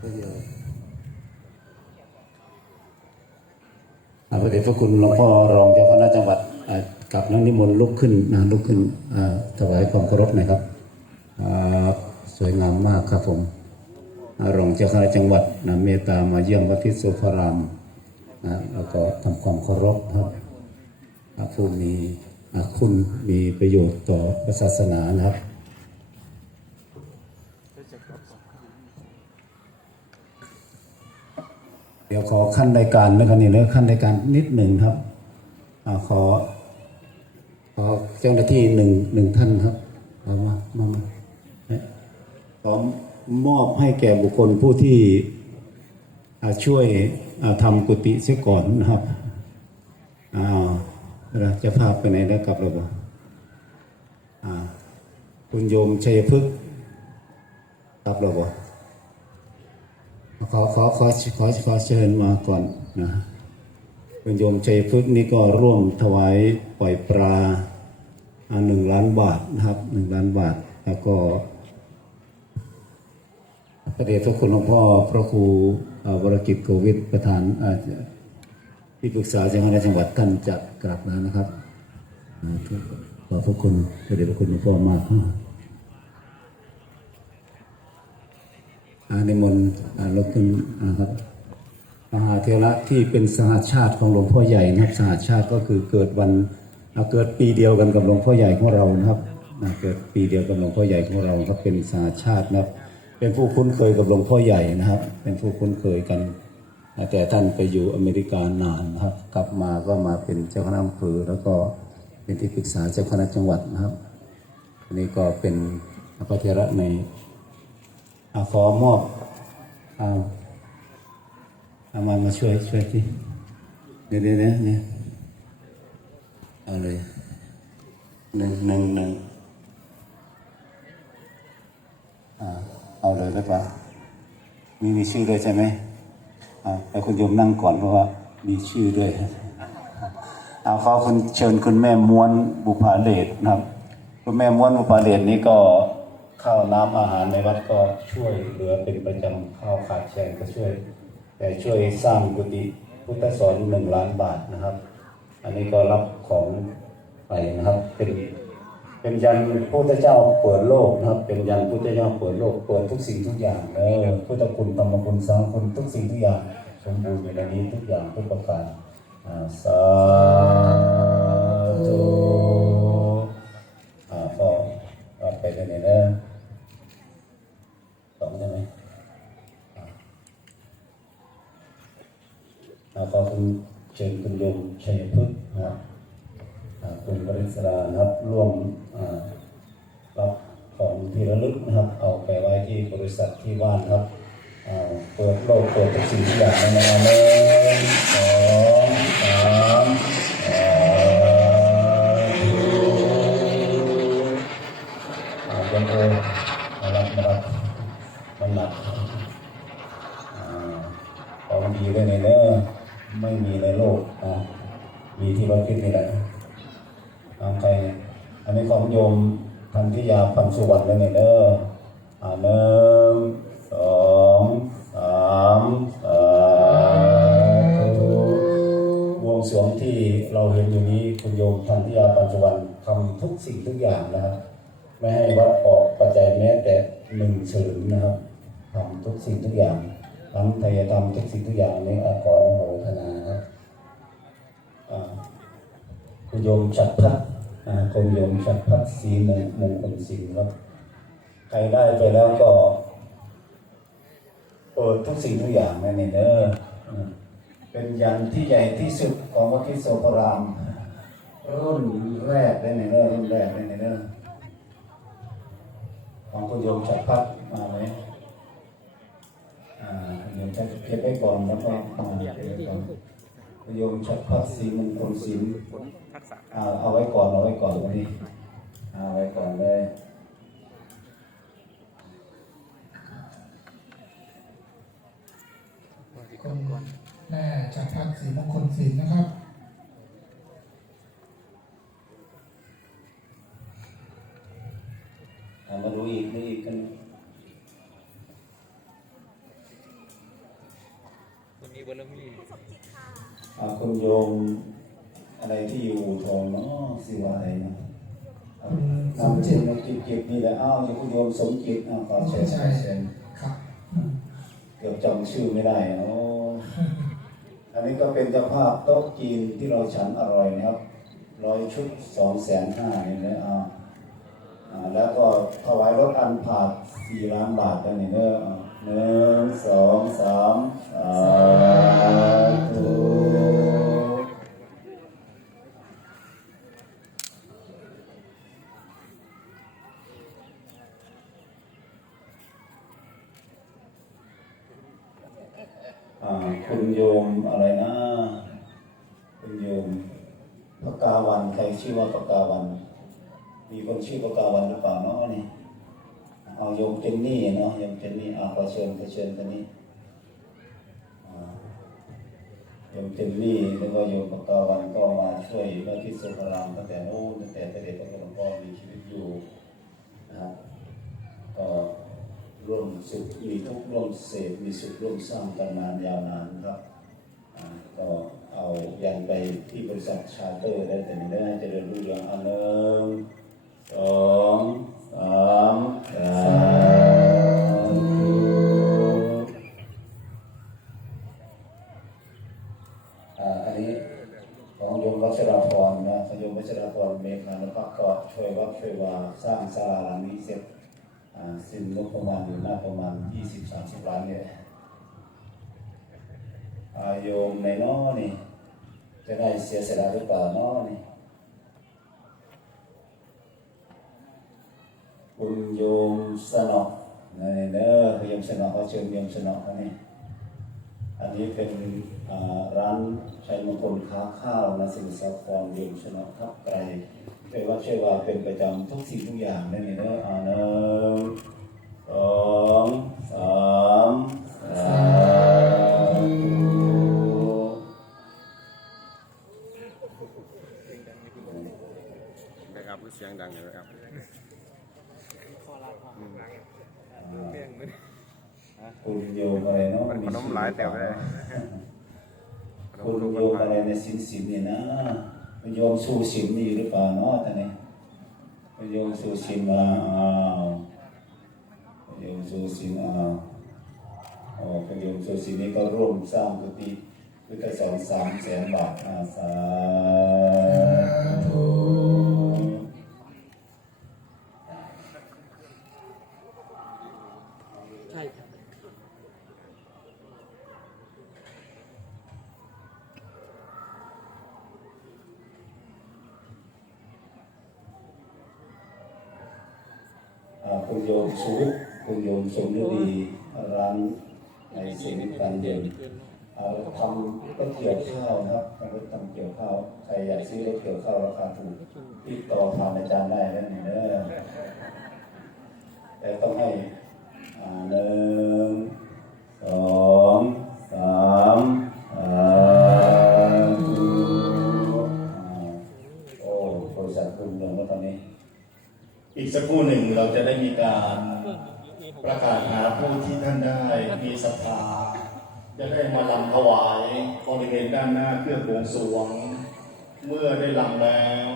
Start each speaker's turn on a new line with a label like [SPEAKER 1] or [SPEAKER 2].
[SPEAKER 1] ก็เดียวอ่าพระเดชพระคุณหลวงพ่อรองเจ้าคณะจังหวัดกับนักนิมนต์ลุกขึ้นนะลุกขึ้นถวายความเคารพหน่อยครับสวยงามมากครับผมรองเจ้าคณะจังหวัดนะเมตตามาเยี่ยมวัดทิศสภารามนะแล้วก็ทำความเคารพครับพระผู้มีคุณมีประโยชน์ต่อศาสนานะครับ เดี๋ยวขอขั้นรายการแล้วกันนี่เนอะขั้นรายการนิดหนึ่งครับอขอ ขอเจ้าหน้าที่หนึ่งหนึ่งท่านครับเอามามามาขอมอบให้แก่บุคคลผู้ที่ช่วยอ่าทำกุฏิเสียก่อนนะครับอ้าวเราจะพาไปไหนแล้วกลับเราบ่อ่าคุณโยมชัยพฤกษ์กลับเราบ่ ขอขอขอขอขอเชิญมาก่อนนะคุณโยมชัยพฤกษ์นี่ก็ร่วมถวายปล่อยปลาหนึ่งล้านบาทนะครับหนึ่งล้านบาท แล้วก็พระเดชพระคุณหลวงพ่อพระครูวรกิจโกวิทประธานอ่าที่ปรึกษาจังหวัดจังหวัดท่านจะกราบลานะครับขอบพระคุณพระเดชพระคุณหลวงพ่อมากอาในมนต์ลบขึ้นนะครับมหาเทระที่เป็นสหชาติของหลวงพ่อใหญ่นะครับ สหชาติก็คือเกิดวันเกิดปีเดียวกันกับหลวงพ่อใหญ่ของเรานะครับเกิดปีเดียวกับหลวงพ่อใหญ่ของเราครับเป็นสหชาตินะครับ เป็นผู้คุ้นเคยกับหลวงพ่อใหญ่นะครับ เป็นผู้คุ้นเคยกันแต่ท่านไปอยู่อเมริกานานนะครับ กลับมาก็มาเป็นเจ้าคณะอำเภอแล้วก็เป็นที่ปรึกษาเจ้าคณะจังหวัดนะครับอันนี้ก็เป็นพระเทระใน ขอมอบเอาเอามามาช่วยช่วยที่เดี๋ยวเดี๋ยวเนี่ยเอาเลยหนึ่งหนึ่งหนึ่งเอาเลยได้ปะมีมีชื่อด้วยใช่ไหมอ่าแต่คุณโยมนั่งก่อนเพราะว่ามีชื่อด้วยเอาขอคุณเชิญคุณแม่ม้วนบุภาเดชนะครับ คุณแม่ม้วนบุภาเดชนี้ก็ ข้าวน้ำอาหารในวัดก็ช่วยเหลือเป็นประจำข้าวขาดแคลนก็ช่วย แต่ช่วยสร้างกุฏิพุทธสอนหนึ่งล้านบาทนะครับ อันนี้ก็รับของไปนะครับเป็นเป็นยันพุทธเจ้าเปิดโลกนะครับ เป็นยันพุทธเจ้าเปิดโลกเปิดทุกสิ่งทุกอย่างเออพุทธคุณธรรมคุณสังคุณทุกสิ่งทุกอย่างสมบูรณ์อยู่ในนี้ทุกอย่างทุกประการอ่าสา ขอคุณเชิญคุณโยมชัยพฤกษ์นะครับคุณบริษรานะครับร่วมรับของที่ระลึกนะครับ เอาไปไว้ที่บริษัทที่ว่านครับเปิดโลกเปิดทุกสิ่งทุกอย่างในนาม มีที่วัดพิษนี่แหละทางใครอันนี้ของโยมพันธิยาพันสุวรรณแล้วเนี่ยเด้ออ่าหนึ่งสองสามสาธุวงสวงที่เราเห็นอยู่นี้คุณโยมพันธิยาพันสุวรรณทำทุกสิ่งทุกอย่างนะครับ ไม่ให้วัดออกปัจจัยแม้แต่หนึ่งสลึงนะครับทำทุกสิ่งทุกอย่างทั้งไทยธรรมทุกสิ่งทุกอย่างนี้ขออนุโมทนาครับ คุณโยมฉัดพัดอ่าคุณโยมฉัดพัดสีมงมงคลสิงครับใครได้ไปแล้วก็เปิดทุกสิ่งทุกอย่างนะเนี่ยเด้อเป็นยันที่ใหญ่ที่สุดของวัดทิโสพรามรุ่นแรกได้ในเด้อรุ่นแรกได้ในเด้อของคุณโยมฉัดพัดมาไหมอ่าคุณโยมฉัดเก็บไว้ก่อนแล้วก็อ่าเก็บไว้ก่อน โยมชัดพัดสีมงคลสินเอาเอาไว้ก่อนเอาไว้ก่อนวันนี้เอาไว้ก่อนเลย
[SPEAKER 2] คุณแม่จัดพักศรีมงคลศินนะครับ
[SPEAKER 1] เอามาดูอีกดูอีกกัน
[SPEAKER 3] มีบารมี
[SPEAKER 1] อ่าคุณโยมอะไรที่อยู่อู่ทองเนาะสิว่าอะไรนะ
[SPEAKER 2] คุณส
[SPEAKER 1] นาม
[SPEAKER 2] ม
[SPEAKER 1] จิ
[SPEAKER 2] จิ
[SPEAKER 1] ต
[SPEAKER 2] ต
[SPEAKER 1] นจิตจิตนี่แหละอ้าวนี่คุณโยมสมจิตอ้าวขอเชิญ
[SPEAKER 2] ใช่
[SPEAKER 1] เชิญ
[SPEAKER 2] ครับอืม
[SPEAKER 1] เกือบจำชื่อไม่ได้โอ้อันนี้ก็เป็นเจ้าภาพโต๊ะจีนที่เราฉันอร่อยนะครับร้อยชุดสองแสนห้านี่นะอ่าอ่าแล้วก็ถวายรถอันผาดสี่ล้านบาทกันนี่เนอะอ่า หนึ่งสองสามสาธุอ่าคุณโยมอะไรนะ คุณโยมปากาวัน ใครชื่อว่าปากาวัน มีคนชื่อปากาวันหรือเปล่าเนาะนี่ เอาโยมเจนนี่เนาะโยมเจนนี่เอาขอเชิญขอเชิญตอนนี้โยมเจนนี่แล้วก็โยมปากกาวันก็มาช่วยเมื่อที่สุขารามตั้งแต่โน้นตั้งแต่พระเดชพระคุณหลวงพ่อมีชีวิตอยู่นะครับก็ร่วมสุขมีทุกร่วมเสพมีสุขร่วมสร้างกันนานยาวนานครับก็เอายันไปที่บริษัทชาเตอร์ได้แต่ไม่ได้จะเรียนรู้เรื่องอันหนึ่งส วัดช่วาสร้างศาลาหลังนี้เสร็จสิ้นงบประมาณอยู่หน้าประมาณ 20-30 ล้านเนี่ยโยมในน้อนี่ จะได้เสียสละหรือเปล่าน้อนี่คุณโยมสนอกนี่เด้อคุณโยมสนอกเขาเชิญโยมสนอกเขานี่อันนี้เป็นร้านชัยมงคลค้าข้าวนะสินสาครโยมสนอกทับไกล ช่ว่าช่ว่าเป็นประจำทุกสิ่งทุกอย่างนั่นนี่เด้ออ่าหนึ่งสองสามสาธุ
[SPEAKER 3] นะครับเสียงดังเลยครับ
[SPEAKER 1] คุณโยมอะไรเนาะ
[SPEAKER 3] มันขนมหลายแถวเลย
[SPEAKER 1] คุณโยมอะไรในสินสินเนี่ยนะ โยมสู้สินนี่หรือเปล่าเนาะท่านนี้โยมสู้สินมาอ้าวโยมสู้สินอ้าวโอ้โยมสู้สินนี่ก็ร่วมสร้างกุฏิด้วยกันสองสามแสนบาทอาสาธุ
[SPEAKER 4] คุ
[SPEAKER 1] ณโยมสุขคุณโยมสมฤดีร้านในสิงกันเด่นอ่าทำรถเกี่ยวข้าวนะครับรถทำเกี่ยวข้าวใครอยากซื้อรถเกี่ยวข้าวราคาถูกติดต่อผ่านอาจารย์ได้แล้วนี่เด้อแต่ต้องให้หนึ่งสองสามอ่าธุอ่าโอ้บริษัทรุ่งเรืองแล้วตอนนี้
[SPEAKER 5] อีกสักครู่หนึ่งเราจะได้มีการประกาศหาผู้ที่ท่านได้มีศรัทธาจะได้มาลำถวายบริเวณด้านหน้าเพื่อบวงสรวง เมื่อได้ลำแล้ว